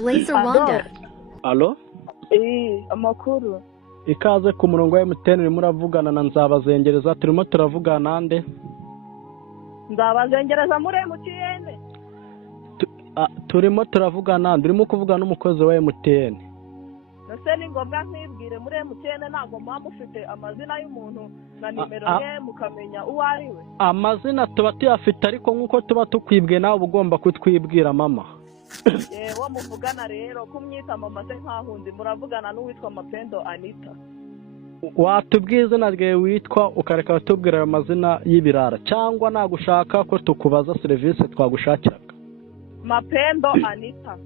Blazer Wanda. Alo? Amakuru. Ikaze ku murongo wa MTN urimo uravugana na Nzabazengereza, turimo turavugana nande? Nzabazengereza muri MTN. Turimo turavugana, ndurimo kuvugana n'umukozi wa MTN. Nase ni ngombwa nkwibwire muri MTN ntabwo muba mufite amazina y'umuntu na nimero ye mukamenya uwo ari we. Amazina tuba tuyafite ariko nk'uko tuba tukwibwiye nawe uba ugomba kutwibwira mama. Yewe muvugana rero kumwita mama se nkahundi muravugana n'uwitwa Mapendo Anita. Watubwiye izina ryawe witwa ukareka batubwira ayo mazina y'ibirara cyangwa nagushaka ko tukubaza serivisi twagushakiraga. Mapendo Anita.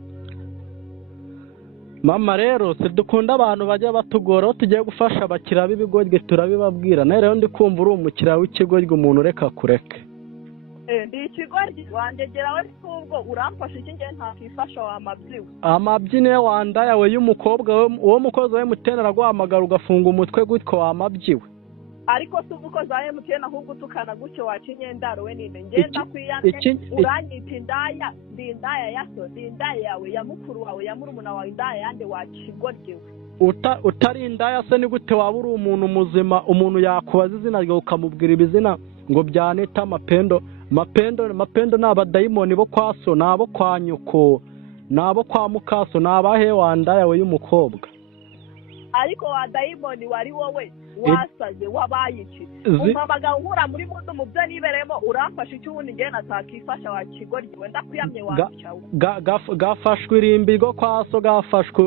Mama rero dukunda abantu bajya batugora tugiye gufasha abakiriya b'ibigoryi turabibabwira. Na rero ndi kumva uri umukiriya w'ikigoryi umuntu reka kureke. Ndi ikigoryi wandegera we kubwo uramfasha iki nge ntakifasha wa mabyiwe. Amabyine wanda yawe y'umukobwa uwo mukozi wa MTN araguhamagara ugafunga umutwe gutyo wa mabyiwe. Ariko si umukozi wa MTN ahubwo tukana gutyo wacinye ndaro we ninde ngenda kwiyande uranyita indaya ndi indaya yaso ndi indaya yawe ya mukuru wawe ya murumuna wawe indaya yande wakigoryewe. Utari indaya se ni gute waba uri umuntu muzima umuntu yakubaza izina ryawe ukamubwira ibizina ngo byanita Mapendo n'abadayimoni bo kwaso nabo kwa nyuko nabo kwa mukaso nabahe wanda yawe y'umukobwa. Ariko wa dayimoni wari wowe wasaze wabayiki umpamaga nkura muri mundo mu byo niberemo uramfasha icyo ubundi nge natakifasha wa kigoryi wenda kuyamye wacawe gafashwe irimbi rwo kwaso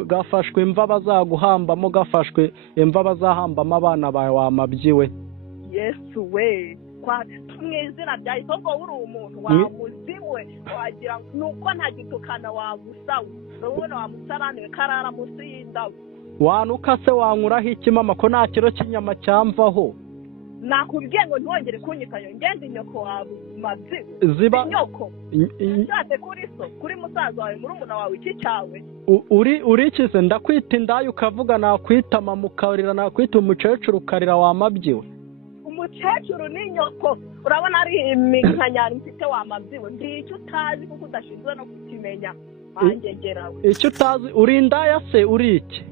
gafashwe imva bazaguhambamo gafashwe imva bazahambamo abana bawe wamabyiwe. Yesu we mwizina rya isoko uri umuntu wamuziwe wagira nuko ntagitukana wagusawe urabona wamusaraniwe karara musi y'indabo. Wanuka se wankuraho iki mama ko nta kiro cy'inyama cyamvaho? Nakubwiye ngo ntwongere kunyitayo ngende nyoko wawe mabyiwe ziba nyoko nshatse kuri so kuri musaza wawe murumuna wawe iki cyawe uri ikize ndakwita indaya ukavuga nakwita mama ukarira nakwita umukecuru ukarira wamabyiwe. Umukecuru ni nyoko urabona ari iminkanyari mfite wamabyiwe ndi icyo utazi kuko udashinzwe no kukimenya angegerawe. Icyo utazi uri indaya se uri iki?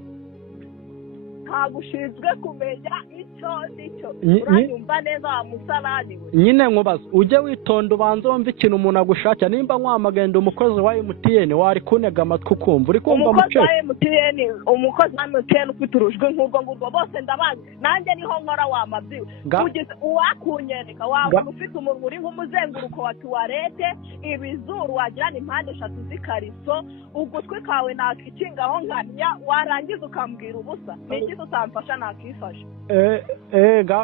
Ntabushinzwe kumenya icyo nicyo uranyumva neza wa musarani we. Nyine nkubaza ujye witonda ubanze wumva ikintu umuntu agushakira nimba nkwamagenda umukozi wa MTN wari kunega amatwi ukumva uri kumva umukozi wa MTN umukozi wa MTN ufite urujwi nk'ubwo ngubwo bose ndabazi nanjye niho nkora wamabyiwe kugeza uwakunyereka waba ufite umuntu uri nk'umuzenguruko wa tuwarete ibizuru wagira ni impande 3 z'ikariso ugutwi kawe nakikingaho nkanya warangiza ukambwira ubusa utamfasha nakifasha.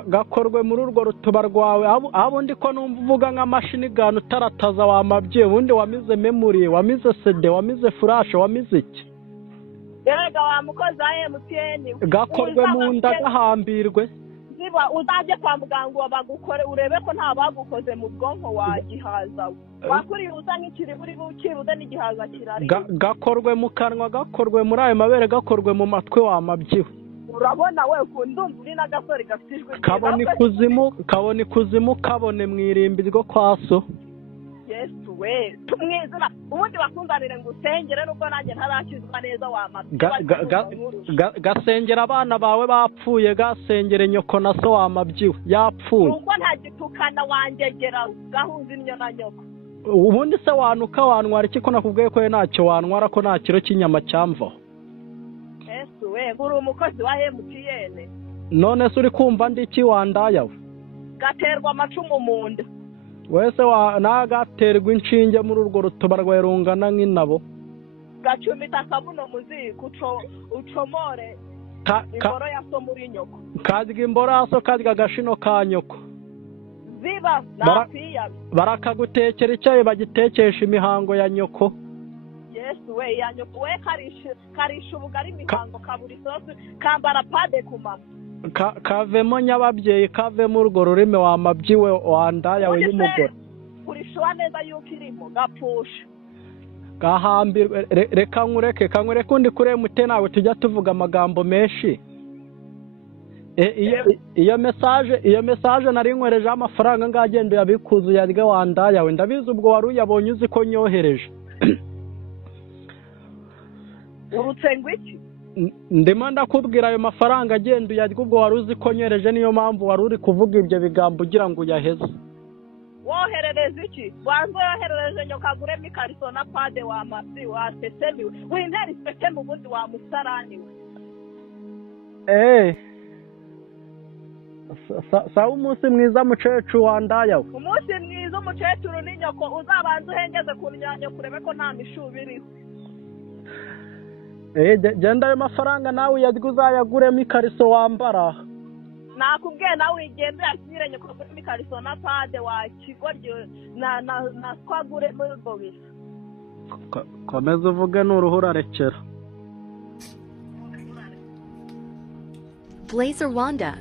Gakorwe muri urwo rutuba rwawe abo ndi ko numva uvuga nk'amashini gana utarataza wamabyiwe ubundi wamize memory wamize CD wamize flash wamize iki? Yega wa mukozi wa MTN gakorwe mu nda gahambirwe ziba uzaje kwa muganga bagukore urebe ko nta bagukoze mu bwonko wagihaza wakuri uza nk'ikiri buri bukirude n'igihaza kirari gakorwe mu kanwa gakorwe muri ayo mabere gakorwe mu matwe wamabyiwe. Urabona we kundumva uri n'agasore gafitijwe kabone ikuzimu kabone mwirimbi rwo kwaso. Yesu we tumwizina ubundi bakunganire ngo usengere nuko nanjye ntarakizwa neza wamabyiwe. Gasengera abana bawe bapfuye gasengere nyoko na so wamabyiwe yapfuye nuko ntagitukana wangegera gahuza imyo na nyoko. Ubundi se wanuka wanwara iki ko nakubwiye ko ntacyo wanwara ko nta kiro cy'inyama cyamvaho. Yesu we uri umukozi wa MTN none se uri kumva ndi iki wandaya we? Gaterwa amacumu mu nda wese nagaterwa inshinge muri urwo rutuba rwawe rungana nk'inabo gacumita akabuno muziko ucomore imboro yaso muri nyoko kadga imboro yaso kadga agashino ka nyoko ziba nafiya barakagutekera icyayi bagitekesha imihango ya nyoko. Yesu we ya nyoko we karisha ubugari imihango kaburi sosi kambara pade ku mama kavemo nyababyeyi kavemo urwo rurimi wamabyiwe wandaya we y'umugore kurishwa neza yuko irimo gapfusha gahambirwe. Reka nkureke undi kure MTN nawe tujya tuvuga amagambo menshi. Iyo message nari nkwereje amafaranga ngagende yabikuzu yarwe wandaya we ndabizi ubwo wari uyabonye uzi ko nyohereje. urutse ngo iki ndimo ndakubwira ayo mafaranga agenda uyarya ubwo wari uzi ko nyohereje niyo mpamvu wari uri kuvuga ibyo bigambo ugira ngo uyaheze woherereza iki wanze yoherereje nyoka aguremo ikariso na pade wa mabyi wasesemiwe wintera isesemi ubundi wa musaraniwe sawa umunsi mwiza mukecuru wandayawe umunsi mwiza umukecuru ni nyoko uzabanza uhengeze ku myanya kurebe ko nta mishubi iriho genda ayo mafaranga nawe uyarya uzayaguremo ikariso wambara nakubwiye nawe wigenda uyashyire nyoko aguremo ikariso na pade wa kigoryi na twaguremo ubwo bisa komeza uvuge n'uruhu urarekera Blazer Wanda